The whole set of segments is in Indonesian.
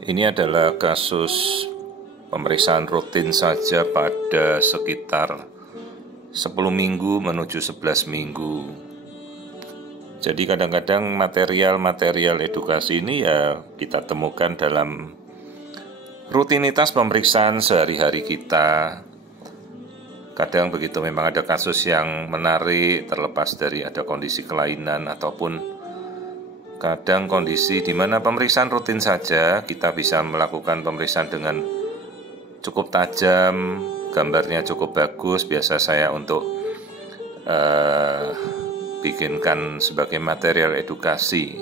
Ini adalah kasus pemeriksaan rutin saja pada sekitar 10 minggu menuju 11 minggu. Jadi kadang-kadang material-material edukasi ini ya kita temukan dalam rutinitas pemeriksaan sehari-hari kita. Kadang begitu memang ada kasus yang menarik, terlepas dari ada kondisi kelainan ataupun kadang kondisi di mana pemeriksaan rutin saja, kita bisa melakukan pemeriksaan dengan cukup tajam, gambarnya cukup bagus. Biasa saya untuk bikinkan sebagai material edukasi.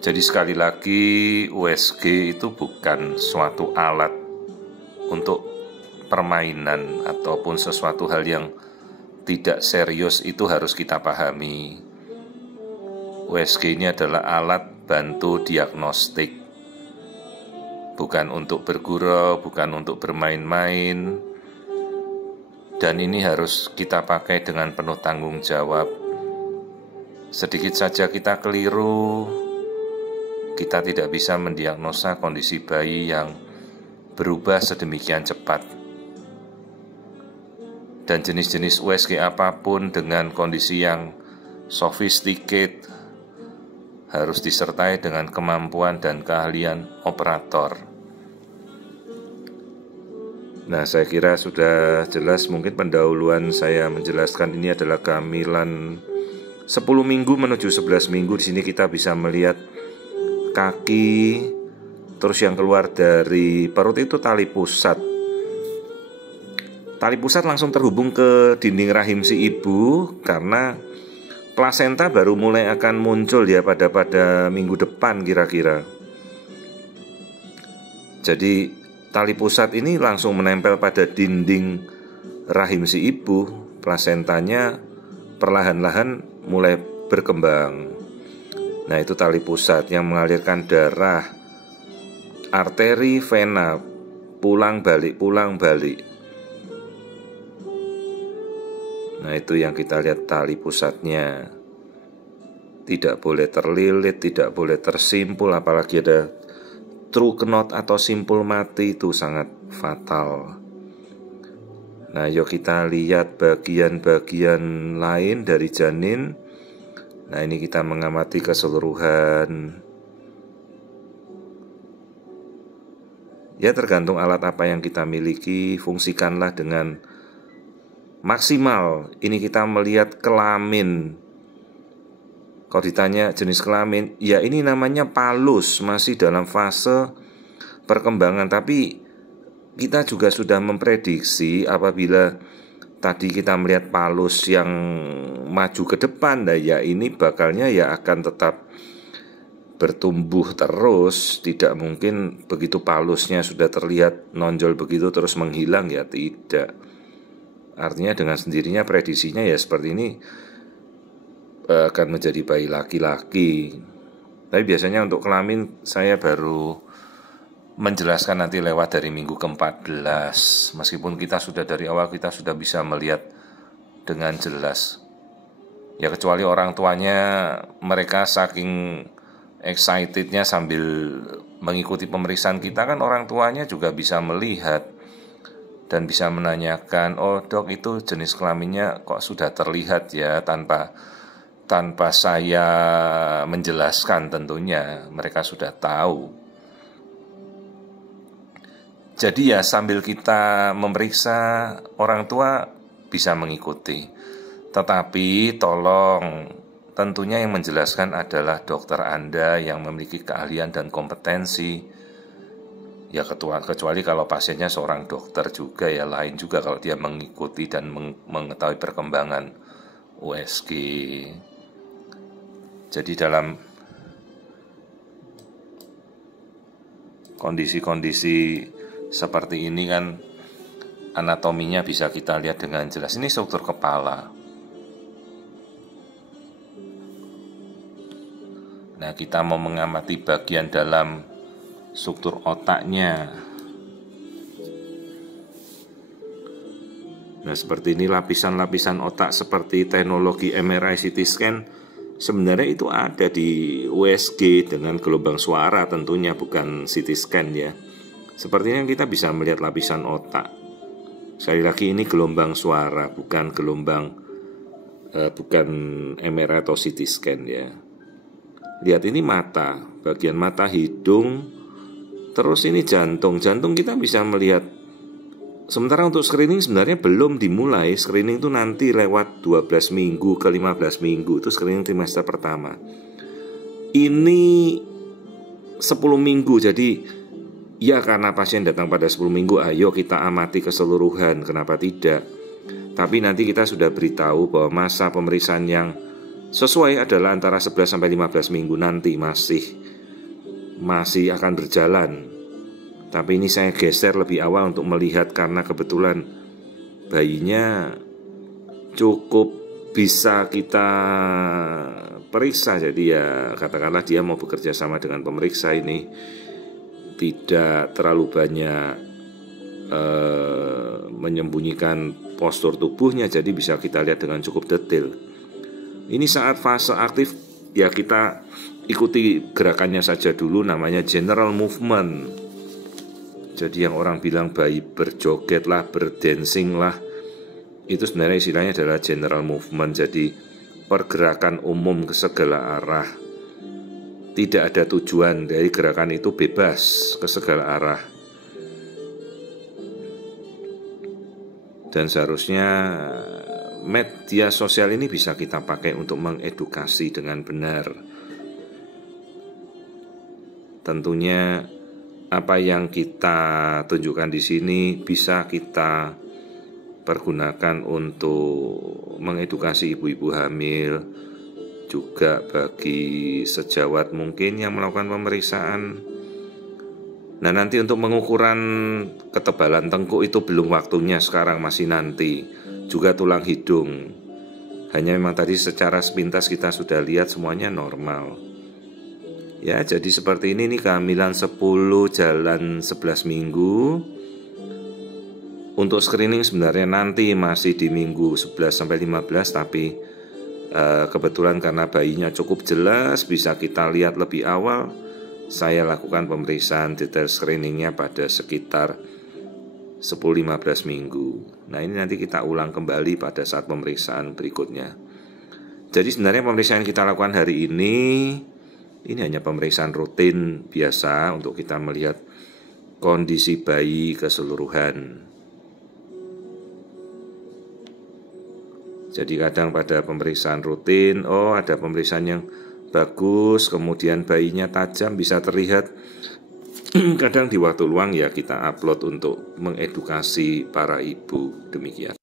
Jadi sekali lagi USG itu bukan suatu alat untuk permainan ataupun sesuatu hal yang tidak serius, itu harus kita pahami. USG ini adalah alat bantu diagnostik, bukan untuk bergurau, bukan untuk bermain-main, dan ini harus kita pakai dengan penuh tanggung jawab. Sedikit saja kita keliru, kita tidak bisa mendiagnosa kondisi bayi yang berubah sedemikian cepat. Dan jenis-jenis USG apapun dengan kondisi yang sophisticated harus disertai dengan kemampuan dan keahlian operator. Nah, saya kira sudah jelas. Mungkin pendahuluan saya menjelaskan ini adalah kehamilan 10 minggu menuju 11 minggu. Di sini kita bisa melihat kaki, terus yang keluar dari perut itu tali pusat. Tali pusat langsung terhubung ke dinding rahim si ibu karena plasenta baru mulai akan muncul ya pada minggu depan kira-kira. Jadi tali pusat ini langsung menempel pada dinding rahim si ibu. Plasentanya perlahan-lahan mulai berkembang. Nah, itu tali pusat yang mengalirkan darah, arteri, vena, pulang balik. Nah, itu yang kita lihat tali pusatnya. Tidak boleh terlilit, tidak boleh tersimpul, apalagi ada true knot atau simpul mati, itu sangat fatal. Nah, yuk kita lihat bagian-bagian lain dari janin. Nah, ini kita mengamati keseluruhan. Ya, tergantung alat apa yang kita miliki, fungsikanlah dengan maksimal. Ini kita melihat kelamin. Kalau ditanya jenis kelamin, ya ini namanya palus, masih dalam fase perkembangan. Tapi kita juga sudah memprediksi apabila tadi kita melihat palus yang maju ke depan, nah ya ini bakalnya ya akan tetap bertumbuh terus. Tidak mungkin begitu palusnya sudah terlihat nonjol begitu terus menghilang, ya tidak. Artinya dengan sendirinya prediksinya ya seperti ini, akan menjadi bayi laki-laki. Tapi biasanya untuk kelamin saya baru menjelaskan nanti lewat dari minggu ke-14. Meskipun kita sudah dari awal kita sudah bisa melihat dengan jelas. Ya kecuali orang tuanya mereka saking excitednya sambil mengikuti pemeriksaan kita, kan orang tuanya juga bisa melihat dan bisa menanyakan, oh dok itu jenis kelaminnya kok sudah terlihat ya, tanpa saya menjelaskan. Tentunya mereka sudah tahu. Jadi ya sambil kita memeriksa, orang tua bisa mengikuti. Tetapi tolong, tentunya yang menjelaskan adalah dokter Anda yang memiliki keahlian dan kompetensi. Ya kecuali kalau pasiennya seorang dokter juga, ya lain juga kalau dia mengikuti dan mengetahui perkembangan USG. Jadi dalam kondisi-kondisi seperti ini kan anatominya bisa kita lihat dengan jelas. Ini struktur kepala. Nah, kita mau mengamati bagian dalam struktur otaknya. Nah, seperti ini lapisan-lapisan otak seperti teknologi MRI CT scan Sebenarnya itu ada di USG dengan gelombang suara, tentunya bukan CT scan ya. Sepertinya kita bisa melihat lapisan otak. Sekali lagi ini gelombang suara, bukan bukan MRI atau CT scan ya. Lihat ini mata, bagian mata, hidung, terus ini jantung. Jantung kita bisa melihat. Sementara untuk screening sebenarnya belum dimulai. Screening itu nanti lewat 12 minggu ke 15 minggu. Itu screening trimester pertama. Ini 10 minggu. Jadi ya karena pasien datang pada 10 minggu, ayo kita amati keseluruhan. Kenapa tidak? Tapi nanti kita sudah beritahu bahwa masa pemeriksaan yang sesuai adalah antara 11-15 minggu nanti masih akan berjalan. Tapi ini saya geser lebih awal untuk melihat karena kebetulan bayinya cukup bisa kita periksa. Jadi ya katakanlah dia mau bekerja sama dengan pemeriksa ini tidak terlalu banyak menyembunyikan postur tubuhnya, jadi bisa kita lihat dengan cukup detail. Ini saat fase aktif ya kita ikuti gerakannya saja dulu, namanya general movement. Jadi yang orang bilang bayi berjoget lah, berdancing lah, itu sebenarnya istilahnya adalah general movement. Jadi pergerakan umum ke segala arah. Tidak ada tujuan, dari gerakan itu bebas ke segala arah. Dan seharusnya media sosial ini bisa kita pakai untuk mengedukasi dengan benar. Tentunya apa yang kita tunjukkan di sini bisa kita pergunakan untuk mengedukasi ibu-ibu hamil, juga bagi sejawat mungkin yang melakukan pemeriksaan. Nah nanti untuk pengukuran ketebalan tengkuk itu belum waktunya sekarang, masih nanti. Juga tulang hidung, hanya memang tadi secara sepintas kita sudah lihat semuanya normal. Ya jadi seperti ini nih, kehamilan 10 jalan 11 minggu. Untuk screening sebenarnya nanti masih di minggu 11-15, tapi kebetulan karena bayinya cukup jelas bisa kita lihat lebih awal, saya lakukan pemeriksaan detail screeningnya pada sekitar 10-15 minggu. Nah ini nanti kita ulang kembali pada saat pemeriksaan berikutnya. Jadi sebenarnya pemeriksaan yang kita lakukan hari ini hanya pemeriksaan rutin biasa untuk kita melihat kondisi bayi keseluruhan. Jadi kadang pada pemeriksaan rutin, ada pemeriksaan yang bagus, kemudian bayinya tajam bisa terlihat. Kadang di waktu luang ya kita upload untuk mengedukasi para ibu, demikian.